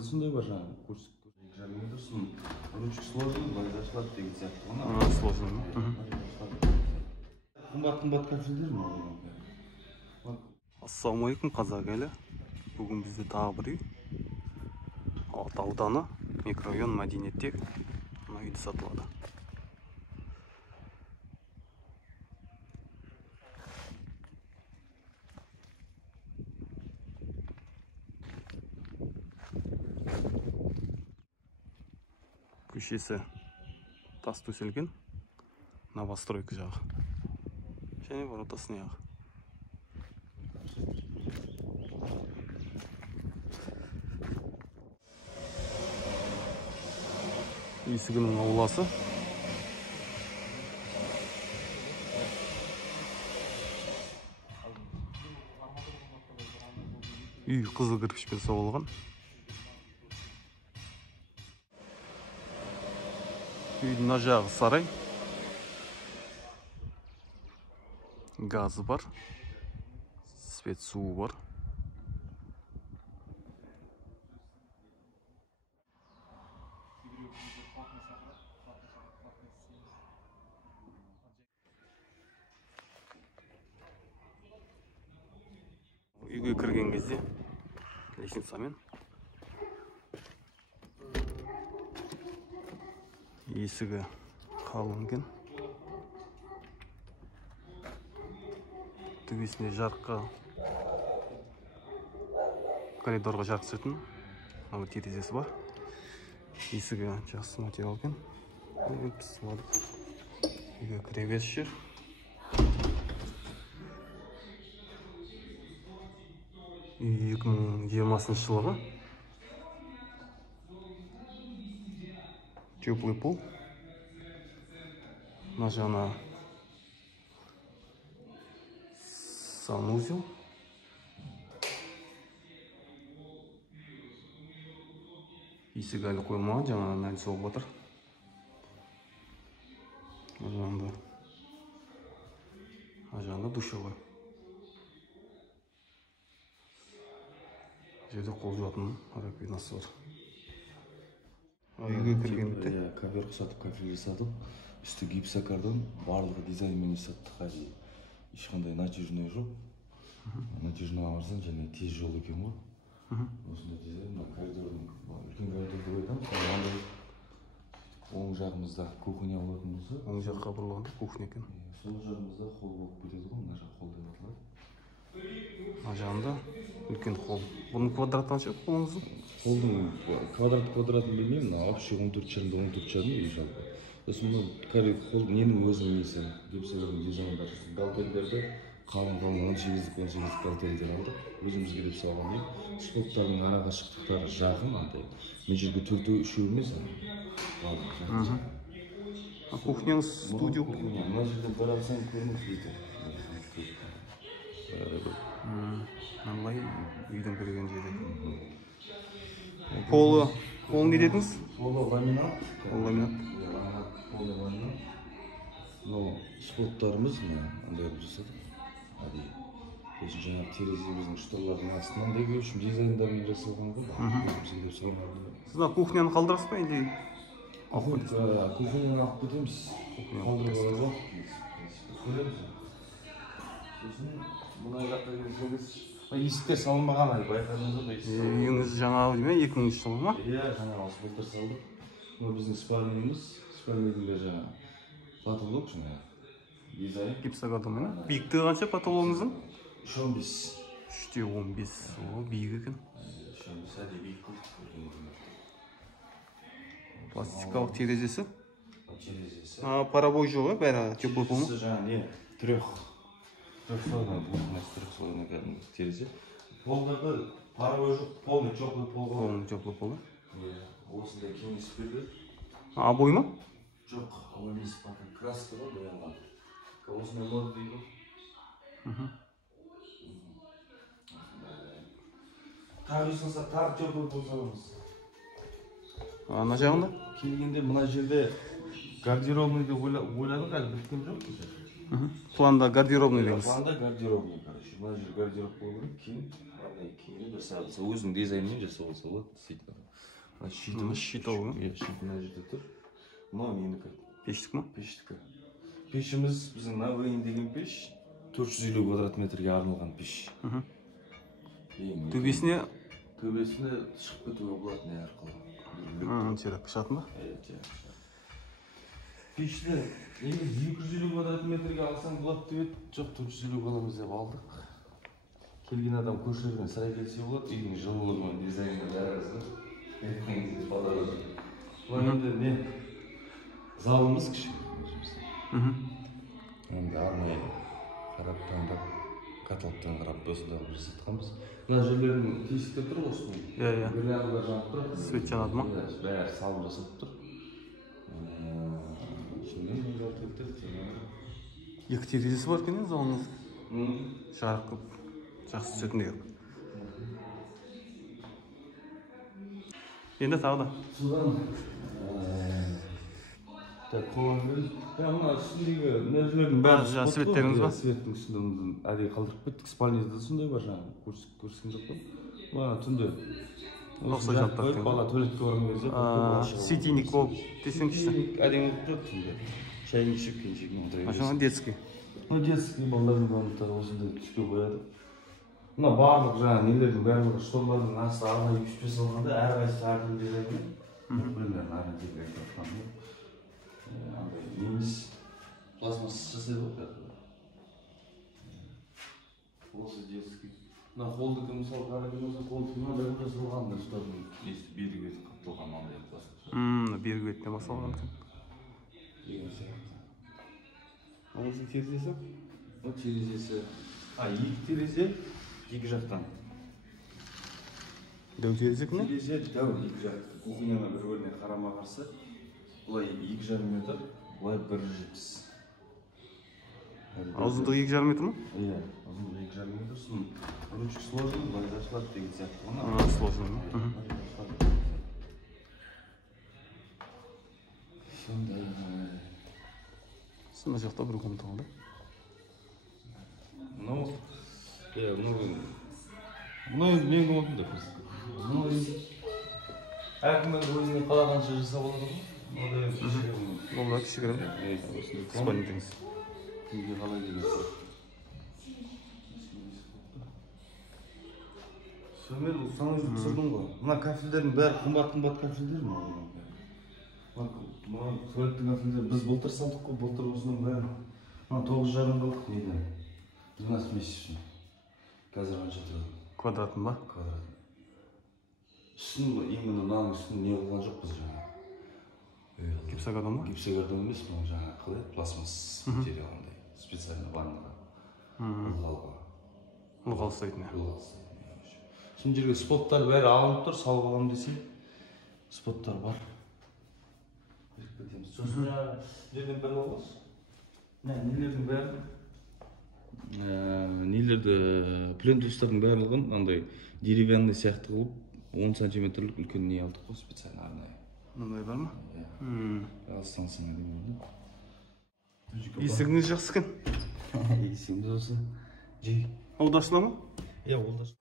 да сондай бар жаңағы курс экзаменде ручка сложный былай ашылады деген сияқты ғана. Сложный. Қымбат кафедралар ма? Ассалаумағалейкум қазақ елі. Бүгін бізде тағы бір үй. Алты ауданы, микрорайон Мәдениетте мына үйді сатылады. Көшесі тас төселген, новостройка жағы. Және воротасының жағы. Есігінің ауласы. Үй қызыл кірпішпен соғылған. Үйдің мына жағы сарай. Газы бар. Свет суы бар. Үйге кірген кезде лестницамен есігі қалың екен. Төбесінде жарыққа, коридорға жарық түсетін терезесі бар. Есігі жақсы материал екен. Үйге кіреберіс жер. Үй 2020 жылғы. Теплый пол. Мына жағына санузел. Есік әлі қойылмаған, жаңадан әлі соғып отыр. Мына жағында душевой. Жерде қол жуатын раковинасы бар. Үйге кіргенде ковер құсатып, кафель жасадық. Үсті гипсокартон, барлығы дизайнмен жасаттық. Ешқандай натяжной жоқ. Натяжной барсаң және тез жол екен ғой. Осындай дизайн, коридордың үлкен коридорды қойдым. Оң жағымызда кухня болатын болса, оң жаққа бұрылғанда кухня екен. Сол жағымызда холл болып кетеді ғой, мына жақ холл деп аталады. Мына жағында үлкен холл. Бұның квадраты қанша қолыңыздың? Холлдың квадратын білмеймін, вообще 14 шарында 14 шарында үй жалпы. Сосын бұл холл ненің өзінің несі, гипсокартон дизайндар. Галтельдерді қалың 18-18 галтельдер алдық. Өзімізге деп салған үй. Столптардың ара қашықтықтары жақын. Мен жерге 4-3 емес. Кухняңыз студия. Мына жерде бір алсаң көрініс дейді. Аңлай үйдің кірген жері. Полы не дедіңіз? Полы ламинат. Ламинат. Полы ламинат. Но споттарымыз андай жасадық. Жаңағы тереземіздің шторлардың астынан да үшін дизайндармен жасалған ғой. Сіз кухняны қалдырасыз ба енді? Кухняны алып кетеміз. Қалдыруға жоқ. Сосын мына жаққа келсеңіз, есіктер салынбаған байқадыңыз ба? Үйіңіз жаңағы деме 2000 жылы ма? Иә, жаңағы былтыр салдық. Бұл біздің спальныйымыз. Спальныйдың бәрі жаңағы потолок жаңағы дизайн. Гипсокартонмен. Биіктігі қанша потологыңыздың? 3-15. 3-15. О, биік екен. 3-15 әде биік қылдық. Пластикалық терезесі. Терезесі. Парабой жоқ, бәрі теплый пол ма? Жаңағы не? Трехслойный кәдімгі терезе. Полдарды парабой жоқ, полный теплый пол. Полный теплый пол. Осындай кеңес берді. Обой ма? Жоқ, обой емес, краска ғой боянған. Осындай лод дейді. Тағы ұсынса, тағы теплый пол саламыз. Ана жағында? Келгенде мына жерде гардеробный деп ойладық, әлі біткен жоқ. Планда гардеробный дейміз. Планда гардеробный, короче. Мына жер гардероб болу керек, кейін кейін бір сағат өзінің дизайнымен жасап алса болады действительно. Мына щитіміз щитовый. Иә, щит мына жерде тұр. Мынау менікі. Пештік ма? Пештікі. Пешіміз біздің Навейн деген пеш 450 квадрат метрге арналған пеш. Төбесіне шығып кетуге болады не арқылы. Терек пішатын ба? Пешті енді 250 квадрат метрге алсаң болады деп еді, жоқ 450 аламыз деп алдық. Келген адам көршілермен сұрай келсе болады, үйдің жылылығымен дизайнмен бәрімізді. Бұл енді не? Залымыз кіші. Енді арнайы қарап таңдап, каталогтан қарап осындай қылып жасатқанбыз. Мына жерлердің тесікте тұр осының. Иә. Бір жағында жанып тұр. Свет жанады ма? Бәрі салып жасап тұр. Екі терезесі бар екен залыңыз. Жарық көп. Жақсы түсетін деген. Енді тағы да. Содан қоланбыз. Мына үстіндегі нәрселердің бәрі светтеріңіз ба? Светтің үстінде әдейі қалдырып кеттік. Спальнияда сондай бар жаңағы көрсеткен жоқ қой. Мына түнде Ұқсай жаттық екен. Бала туалетке барған кезде светильник болып десеңізші. Әдемі болып тұрады түнде. Шайын ішіп келіншегін отыра бересіз. Машина детский. Детский балалардың комнатасы осындай түске қояды. Мына барлық жаңағы нелердің барлығы шторлардың асты арнайы пішпес алғанда әрқайсысы әртүрлі дизайнмен бір-бірлерін арнайы тартқан. Андай неміс пластмасса жасайды ғой. Осы детский. Мына холдікі мысалы қарайтын болса холдікі мынандай жасалған да ұстардың несі бергі беті қапталған андай пластмасса. Бергі бетіне басалған екен. Деген сияқты. Анысы терезесі? Ол терезесі. Екі терезе екі жақтан. Дәу терезе кіне? Терезе дәу екі жақтан. Кухняға бір-біріне қарама қарсы. Бұлай 2,5 метр, бұлай 1,70. Ұзындығы 2,5 метр ма? Иә, ұзындығы 2,5 метр. Соның ручка сложный, бұлай ашылады деген сияқты. Сложный ма? Сондай. Мына жақта бір комната қалды. Мынау, мынау мен комнатымда просто. Әркімнің өзіне қалағанша жасап алады ғой. Бұл да кішігірім. Спальнитіңіз. Неге қалай деген сияқты. Сонымен саныңызды түсірдім ғой. Мына кафельдердің бәрі қымбат кафельдер ме? Мына туалеттің кафельдер біз былтыр салдық қой, былтыр осының бәрі. Мына 9,5 қылдық неден? 12 месячный. Қазір қанша тұрады? Квадратын ба? Квадратын. Үстін, именно мынаның үстін не қылған жоқ біз жаңа. Гипсокартон ба? Гипсокартон емес, мынау жаңа қалай? Пластмасс материалындай. Специально ваннаға. Ылғалға. Ылғал ұстайтын. Şimdi жерге споттар бәрі алынып тұр, салып аламын десе, споттар бар. Сосын жаңағы жерден бәрі олғыз. Нелердің бәрі? Нелерді, плентустардың бәрілігін андай деревянный сияқты қылып, 10 сантиметрлік үлкен не алдық қой, специально арнайы. Мындай бар ма? Иә. Алыстансың әдемі болды. Есігіңіз жақсы екен. Есігіміз осы. Жей. Аудашына ма? Иә, олдаш.